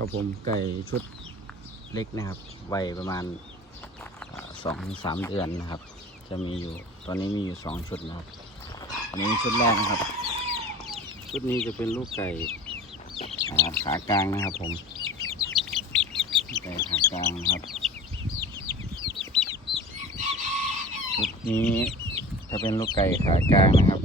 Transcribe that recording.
ครับผมไก่ชุดเล็กนะครับวัยประมาณสองสามเดือนนะครับ จะมีอยู่ตอนนี้มีอยู่สองชุดนะครับอันนี้ชุดแรกนะครับ ชุดนี้จะเป็นลูกไก่ขากลางนะครับผมไก่ขากลางนะครับ ชุดนี้จะเป็นลูกไก่ขากลางนะครับ